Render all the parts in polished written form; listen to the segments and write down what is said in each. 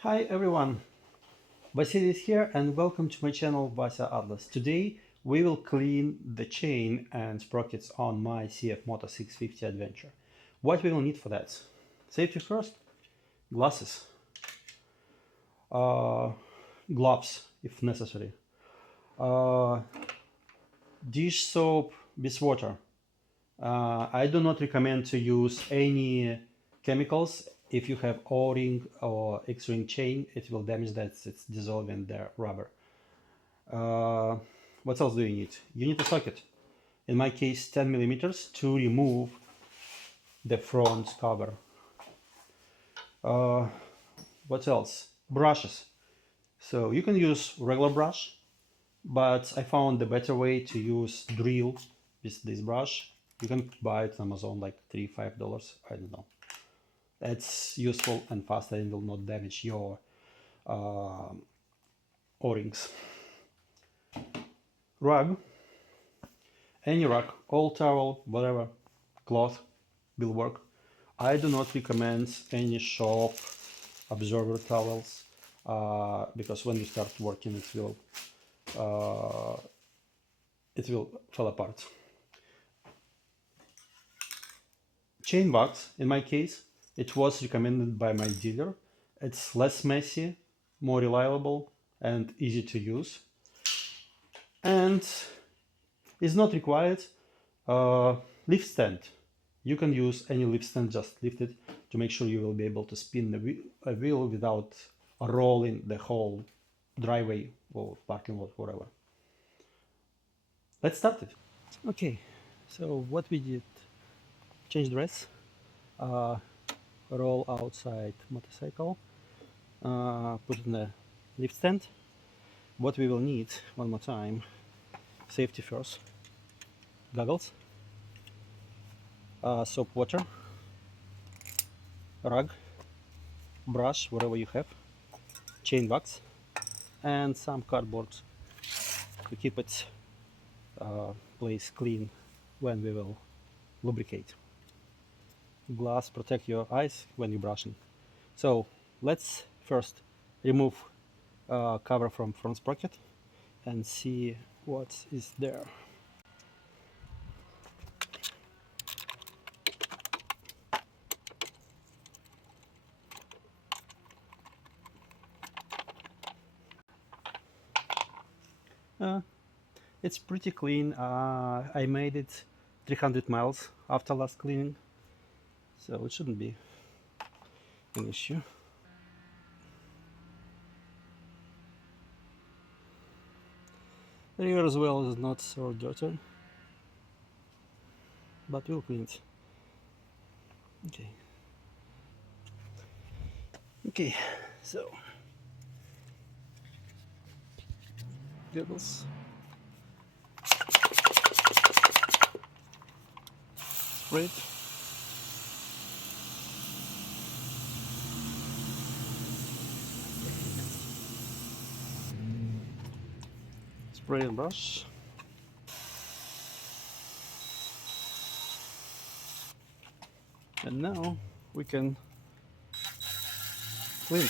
Hi everyone, Vasilis here and welcome to my channel Vasya Atlas. Today we will clean the chain and sprockets on my CF Moto 650 Adventure. What we will need for that? Safety first, glasses, uh, gloves if necessary, uh, dish soap with water. I do not recommend to use any chemicals. If you have O-ring or X-ring chain, it will damage that. It's dissolving the rubber. Uh, what else do you need? You need a socket. In my case, 10 millimeters to remove the front cover. Uh, what else? Brushes. So you can use regular brush, but I found the better way to use drill with this brush. You can buy it on Amazon like $3, $5. I don't know. It's useful and fast and will not damage your uh, O-rings. Rug, any rug, old towel, whatever, cloth will work. I do not recommend any shop absorber towels because when you start working uh, it will fall apart. Chain wax, in my case, it was recommended by my dealer. It's less messy, more reliable, and easy to use. And is not required lift stand. You can use any lift stand, just lift it to make sure you will be able to spin a wheel without rolling the whole driveway or parking lot, whatever. Let's start it. Okay, so what we did, change dress, uh, roll outside motorcycle, put in the lift stand. What we will need, one more time, safety first, goggles, soap water, rug, brush, whatever you have, chain wax, and some cardboard to keep it place clean when we will lubricate. Glass protect your eyes when you're brushing. So let's first remove cover from front sprocket and see what is there. Uh, it's pretty clean. I made it 300 miles after last cleaning, so it shouldn't be an issue. The rear as well is not so dirty, but we'll clean it. Okay. Okay, so goggles, spray it. Spray and brush. And now we can clean.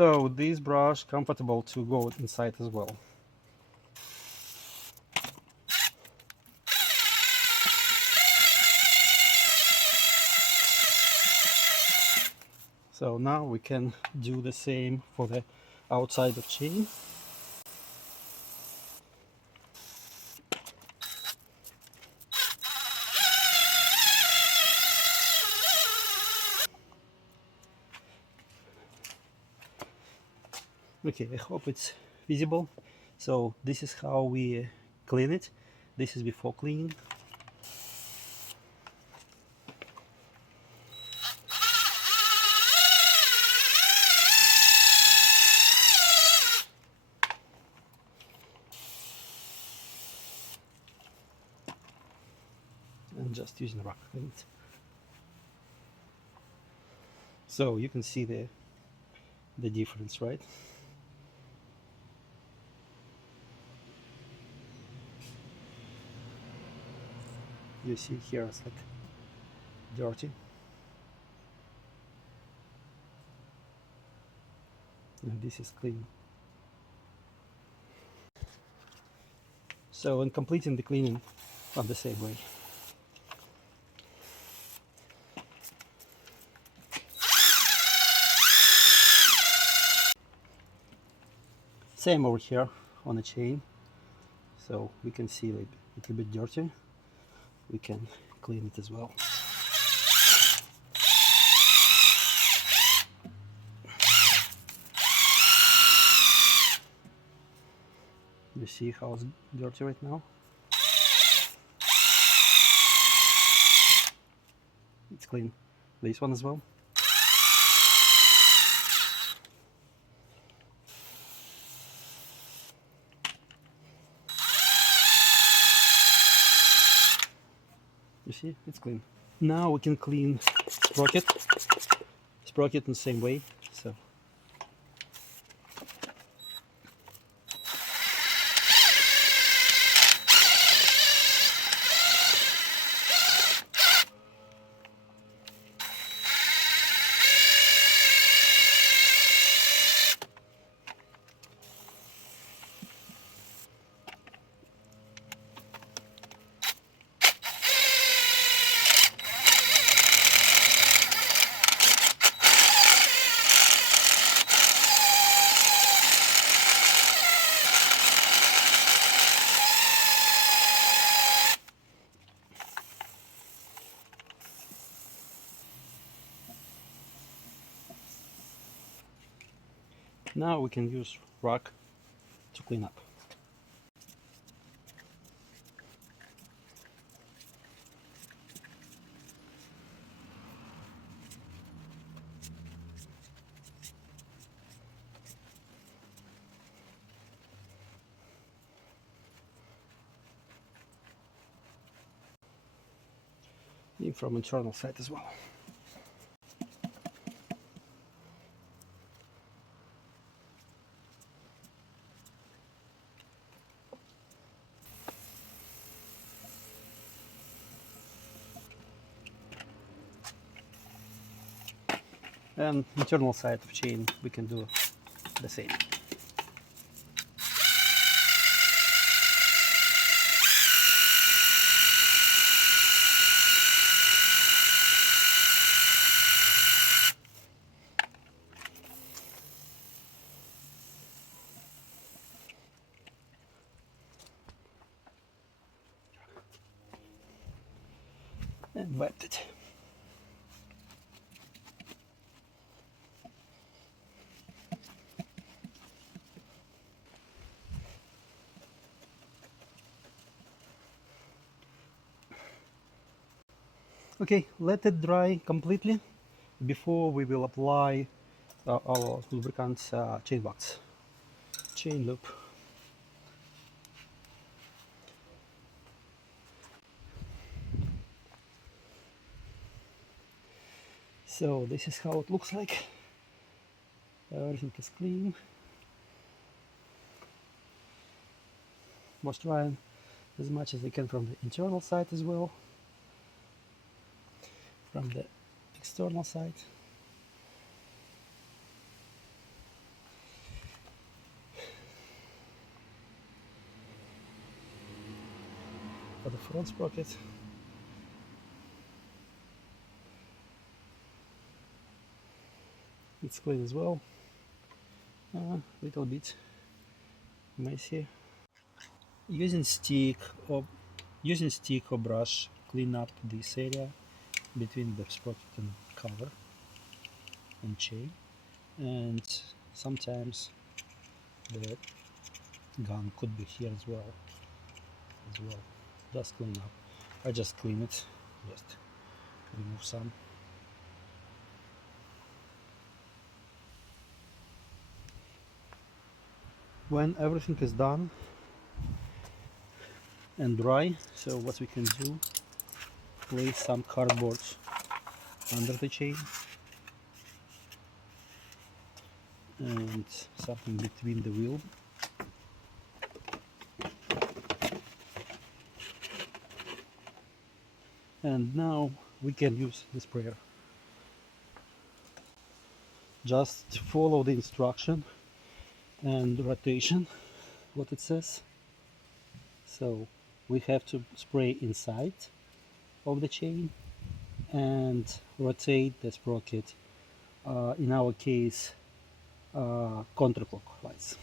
So this brush comfortable to go inside as well. So now we can do the same for the outside of chain. Okay, I hope it's visible. So this is how we clean it. This is before cleaning. And just using rock clean it. So you can see the difference, right? You see here it's like dirty. And this is clean. So when completing the cleaning on the same way. Same over here on the chain. So we can see like a little bit dirty. We can clean it as well. You see how it's dirty right now? It's clean. This one as well. You see, it's clean. Now we can clean sprocket in the same way. So now we can use rock to clean up. And from internal side as well. And internal side of chain we can do the same. And wiped it. Okay, let it dry completely before we will apply our lubricant chain wax, chain loop. So this is how it looks like. Everything is clean. Was trying as much as I can from the internal side as well, from the external side. For the front sprocket, it's clean as well. Little bit messy. Using stick or brush, clean up this area between the sprocket and cover and chain, and sometimes the gun could be here as well. Just clean up. I just clean it, just remove some. When everything is done and dry, so what we can do, place some cardboard under the chain and something between the wheel. And now we can use the sprayer. Just follow the instruction and rotation, what it says. So we have to spray inside of the chain and rotate the sprocket, in our case, counterclockwise.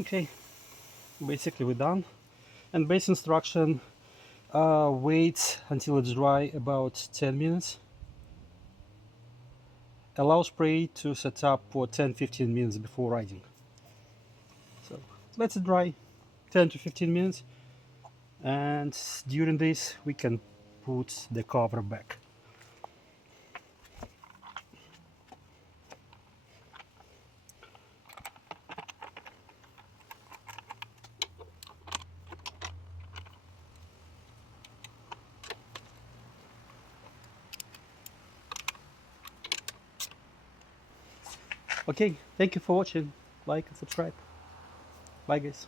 Okay, basically we're done. And base instruction, wait until it's dry about 10 minutes. Allow spray to set up for 10-15 minutes before riding. So let it dry 10 to 15 minutes, and during this we can put the cover back. Okay, thank you for watching. Like and subscribe. Bye guys.